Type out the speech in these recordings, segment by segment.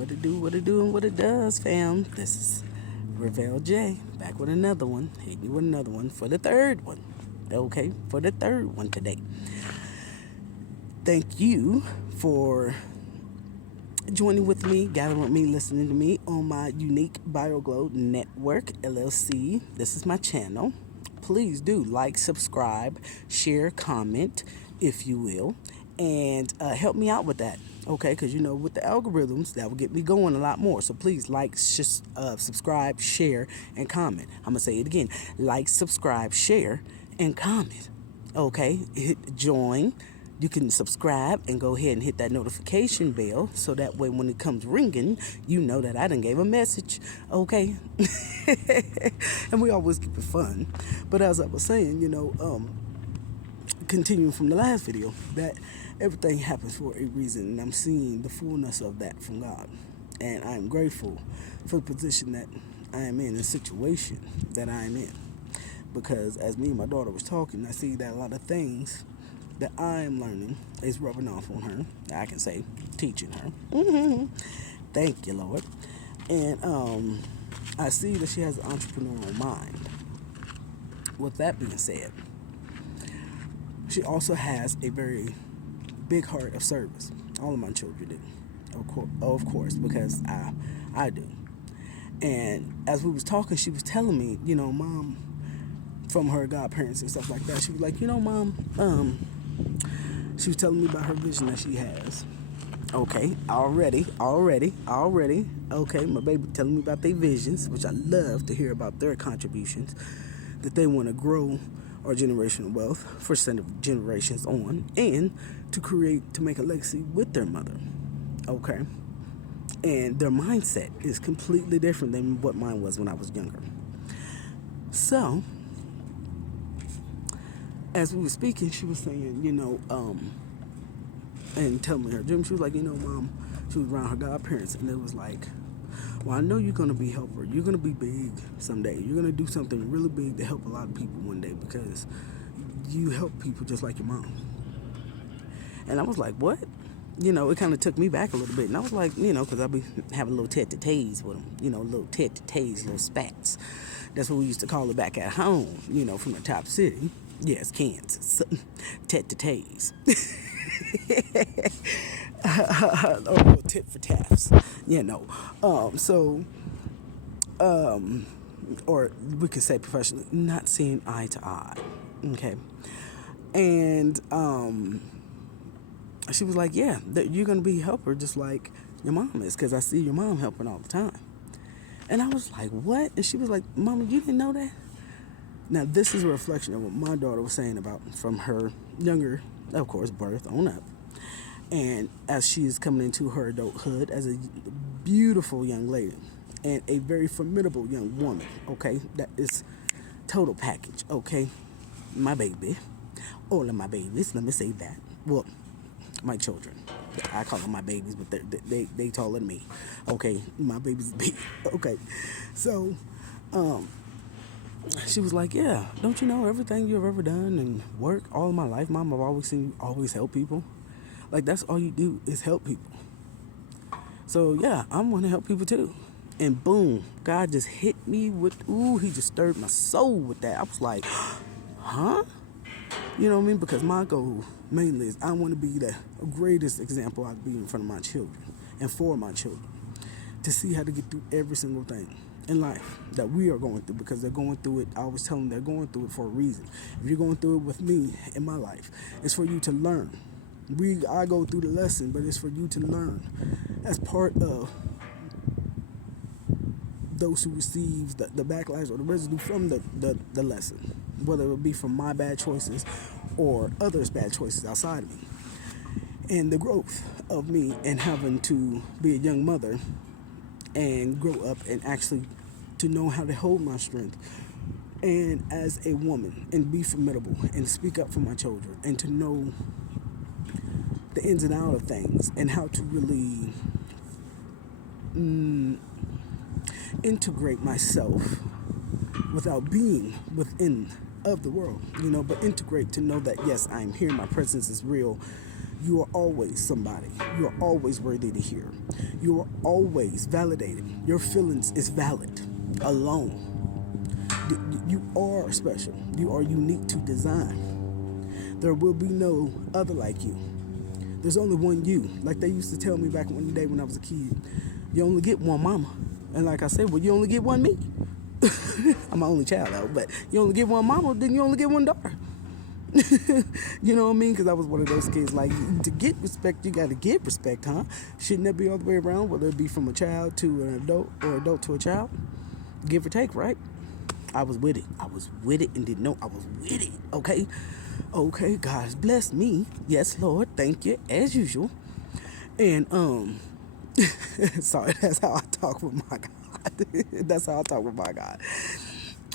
What it do, what it do, and what it does, fam. This is Revel J, back with another one. Hitting you with another one for the third one. Okay, for the third one today. Thank you for joining with me, gathering with me, listening to me on my unique BioGlow Network, LLC. This is my channel. Please do like, subscribe, share, comment, if you will, and help me out with that. Okay, because you know, with the algorithms, that will get me going a lot more. So please like, subscribe, share, and comment. I'm gonna say it again: like, subscribe, share, and comment. Okay, hit join. You can subscribe and go ahead and hit that notification bell so that way when it comes ringing, you know that I done gave a message. Okay, and we always keep it fun. But as I was saying, continuing from the last video, that everything happens for a reason, and I'm seeing the fullness of that from God, and I'm grateful for the position that I am in, the situation that I am in, because as me and my daughter was talking, I see that a lot of things that I am learning is rubbing off on her. I can say teaching her. Thank you, Lord. And I see that she has an entrepreneurial mind. With that being said, she also has a very big heart of service. All of my children do, of course, because I do. And as we was talking, she was telling me, Mom, from her godparents and stuff like that, she was like, Mom, she was telling me about her vision that she has. Okay, already. Okay, my baby telling me about their visions, which I love to hear about their contributions, that they want to grow our generational wealth for generations on, and to make a legacy with their mother. Okay, and their mindset is completely different than what mine was when I was younger. So, as we were speaking, she was saying, and telling me her dream. She was like, Mom, she was around her godparents, and it was like, well, I know you're going to be a helper. You're going to be big someday. You're going to do something really big to help a lot of people one day, because you help people just like your mom. And I was like, what? It kind of took me back a little bit. And I was like, because I be having little tete-a-tetes with them, little tete-a-tetes, little spats. That's what we used to call it back at home, from the top city. Yes, Kansas. Tete-a-tetes. Or tit for taps, or we could say professionally, not seeing eye to eye. Okay, and she was like, yeah, you're gonna be a helper just like your mom is, because I see your mom helping all the time. And I was like, what? And she was like, Mama, you didn't know that? Now this is a reflection of what my daughter was saying about from her younger, of course, birth on up. And as she is coming into her adulthood as a beautiful young lady and a very formidable young woman, okay? That is total package, okay? My baby, all of my babies, let me say that. Well, my children. I call them my babies, but they taller than me, okay? My baby's big, okay? So, she was like, yeah, don't you know everything you've ever done and work all of my life, Mom, I've always seen you always help people. Like, that's all you do is help people. So, yeah, I'm going to help people too. And boom, God just hit me with, he just stirred my soul with that. I was like, huh? You know what I mean? Because my goal mainly is I want to be the greatest example I can be in front of my children and for my children, to see how to get through every single thing in life that we are going through, because they're going through it. I always tell them they're going through it for a reason. If you're going through it with me in my life, it's for you to learn. I go through the lesson, but it's for you to learn as part of those who receive the backlash or the residue from the lesson, whether it be from my bad choices or others' bad choices outside of me. And the growth of me and having to be a young mother and grow up and actually to know how to hold my strength, and as a woman, and be formidable and speak up for my children, and to know the ins and outs of things and how to really integrate myself without being within of the world, but integrate to know that yes, I'm here, my presence is real, You are always somebody. You are always worthy to hear. You are always validated. Your feelings is valid alone. You are special. You are unique to design. There will be no other like you. There's only one you. Like they used to tell me back in the day when I was a kid. You only get one mama. And like I said, well, you only get one me. I'm my only child though, but you only get one mama, then you only get one daughter. You know what I mean? Because I was one of those kids. Like, to get respect, you got to give respect, huh? Shouldn't that be all the way around? Whether it be from a child to an adult or adult to a child, give or take, right? I was with it. I was with it and didn't know I was with it. Okay, okay. God's blessed me. Yes, Lord. Thank you as usual. And sorry, that's how I talk with my God. That's how I talk with my God.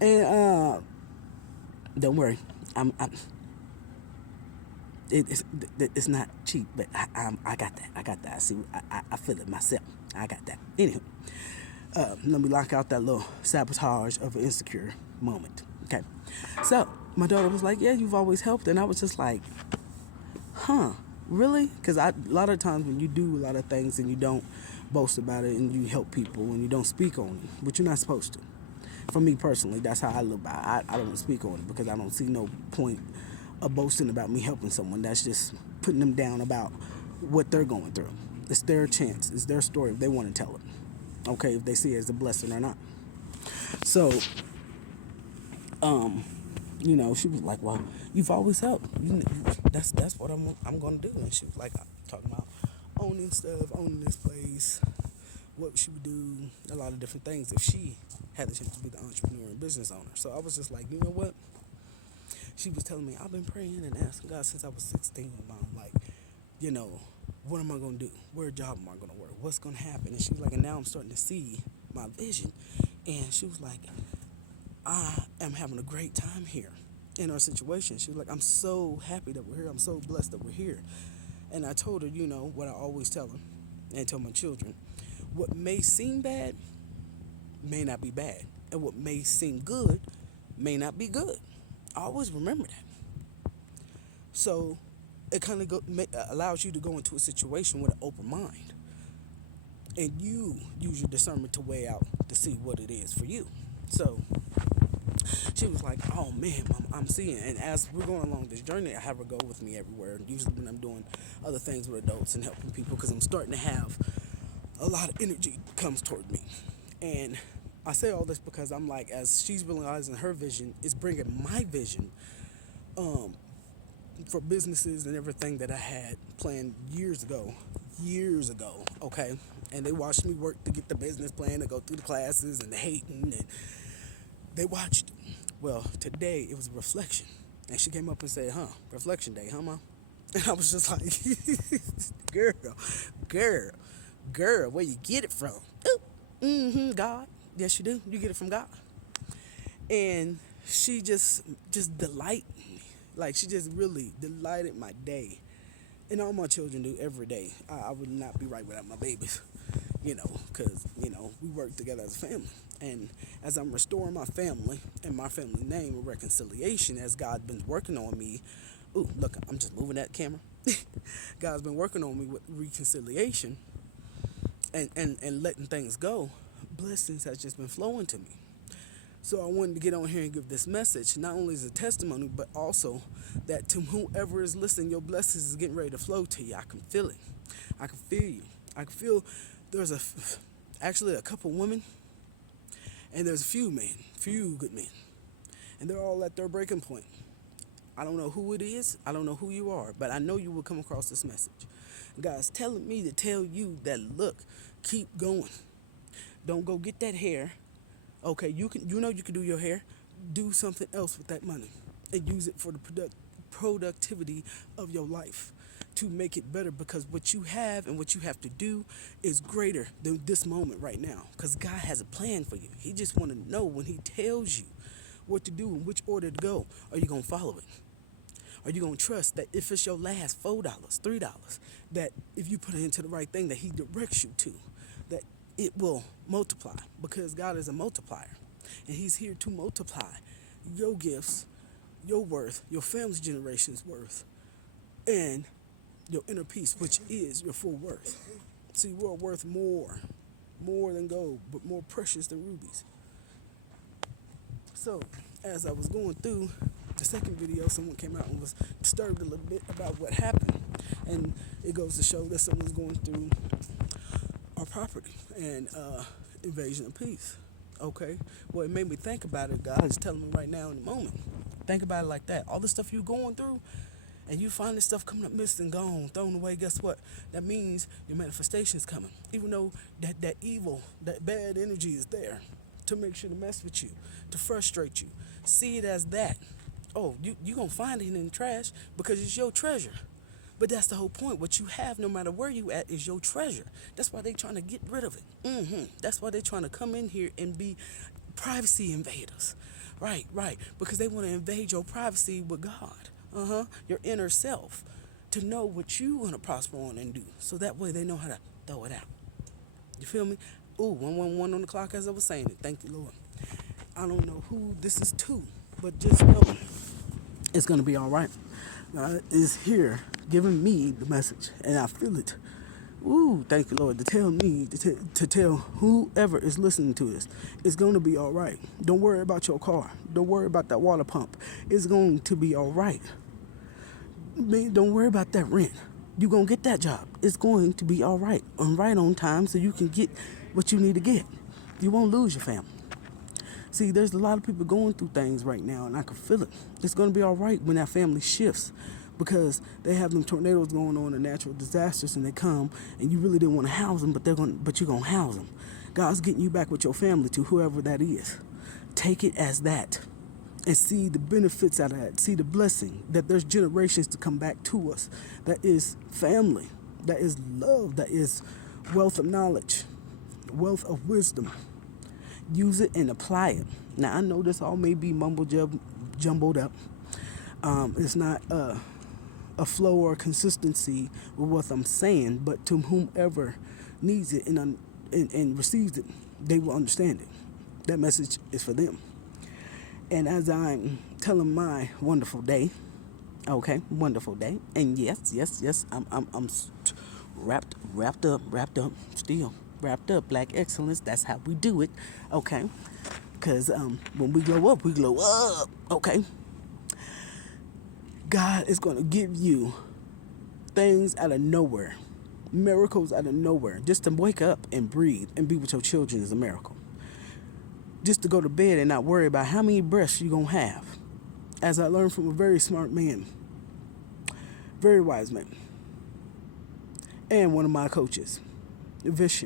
And don't worry, I'm it's not cheap, but I got that. I got that. I feel it myself. I got that. Anywho, let me lock out that little sabotage of an insecure moment. Okay. So my daughter was like, "Yeah, you've always helped," and I was just like, "Huh, really?" Because a lot of times when you do a lot of things and you don't boast about it and you help people and you don't speak on it, but you're not supposed to. For me personally, that's how I live by it. I don't speak on it because I don't see no point of boasting about me helping someone. That's just putting them down about what they're going through. It's their chance. It's their story if they want to tell it. Okay, if they see it as a blessing or not. So, she was like, "Well, you've always helped. That's what I'm gonna do." And she was like, talking about owning stuff, owning this place, what she would do, a lot of different things if she had the chance to be the entrepreneur and business owner. So I was just like, you know what? She was telling me, I've been praying and asking God since I was 16, Mom, like, what am I going to do? Where job am I going to work? What's going to happen? And she was like, and now I'm starting to see my vision. And she was like, I am having a great time here in our situation. She was like, I'm so happy that we're here. I'm so blessed that we're here. And I told her, what I always tell her and tell my children, what may seem bad may not be bad. And what may seem good may not be good. I always remember that. So it kind of allows you to go into a situation with an open mind. And you use your discernment to weigh out to see what it is for you. So she was like, oh man, Mom, I'm seeing. And as we're going along this journey, I have her go with me everywhere. Usually when I'm doing other things with adults and helping people, because I'm starting to have a lot of energy comes toward me. And I say all this because I'm like, as she's realizing her vision, it's bringing my vision for businesses and everything that I had planned years ago, okay? And they watched me work to get the business plan, to go through the classes and the hating, and they watched. Well, today it was a reflection. And she came up and said, reflection day, huh, Mom? And I was just like, girl, where you get it from? God. Yes, you do. You get it from God. And she just delighted me. Like, she just really delighted my day. And all my children do every day. I would not be right without my babies, because, we work together as a family. And as I'm restoring my family and my family name with reconciliation, as God been working on me, ooh, look, I'm just moving that camera. God's been working on me with reconciliation and letting things go. Blessings has just been flowing to me. So I wanted to get on here and give this message, not only as a testimony, but also that to whoever is listening, your blessings is getting ready to flow to you. I can feel it. I can feel you. I can feel there's actually a couple women, and there's a few good men. And they're all at their breaking point. I don't know who it is. I don't know who you are, but I know you will come across this message. God's telling me to tell you that, look, keep going. Don't go get that hair. Okay, you can do your hair. Do something else with that money and use it for the productivity of your life to make it better, because what you have and what you have to do is greater than this moment right now, because God has a plan for you. He just want to know when he tells you what to do and which order to go, are you going to follow it? Are you going to trust that if it's your last $4, $3, that if you put it into the right thing that he directs you to, that it will multiply, because God is a multiplier, and he's here to multiply your gifts, your worth, your family's generation's worth, and your inner peace, which is your full worth. See, we're worth more than gold, but more precious than rubies. So, as I was going through the second video, someone came out and was disturbed a little bit about what happened. And it goes to show that someone's going through our property and invasion of peace. Okay? Well, it made me think about it. God is telling me right now in the moment. Think about it like that. All the stuff you're going through, and you find this stuff coming up missed and gone, thrown away, guess what? That means your manifestation is coming. Even though that evil, that bad energy is there to make sure to mess with you, to frustrate you. See it as that. Oh, you going to find it in the trash because it's your treasure. But that's the whole point. What you have, no matter where you at, is your treasure. That's why they trying to get rid of it. That's why they trying to come in here and be privacy invaders. Right. Because they want to invade your privacy with God. Your inner self. To know what you want to prosper on and do. So that way they know how to throw it out. You feel me? Ooh, 111 on the clock as I was saying it. Thank you, Lord. I don't know who this is to, but just know it's going to be all right. God is here giving me the message, and I feel it. Ooh, thank you, Lord, to tell me, to tell whoever is listening to this, it's going to be all right. Don't worry about your car. Don't worry about that water pump. It's going to be all right. Don't worry about that rent. You're going to get that job. It's going to be all right. Right on time so you can get what you need to get. You won't lose your family. See, there's a lot of people going through things right now, and I can feel it. It's going to be all right when that family shifts because they have them tornadoes going on and natural disasters, and they come, and you really didn't want to house them, but you're going to house them. God's getting you back with your family to whoever that is. Take it as that and see the benefits out of that. See the blessing that there's generations to come back to us. That is family. That is love. That is wealth of knowledge, wealth of wisdom. Use it and apply it. Now, I know this all may be jumbled up. It's not a flow or consistency with what I'm saying, but to whomever needs it and receives it, they will understand it. That message is for them. And as I'm telling my wonderful day, wonderful day, and yes, I'm wrapped up, still. Wrapped up, black excellence. That's how we do it, okay? Because when we glow up, okay? God is going to give you things out of nowhere, miracles out of nowhere. Just to wake up and breathe and be with your children is a miracle. Just to go to bed and not worry about how many breaths you're going to have. As I learned from a very smart man, very wise man, and one of my coaches, Vision.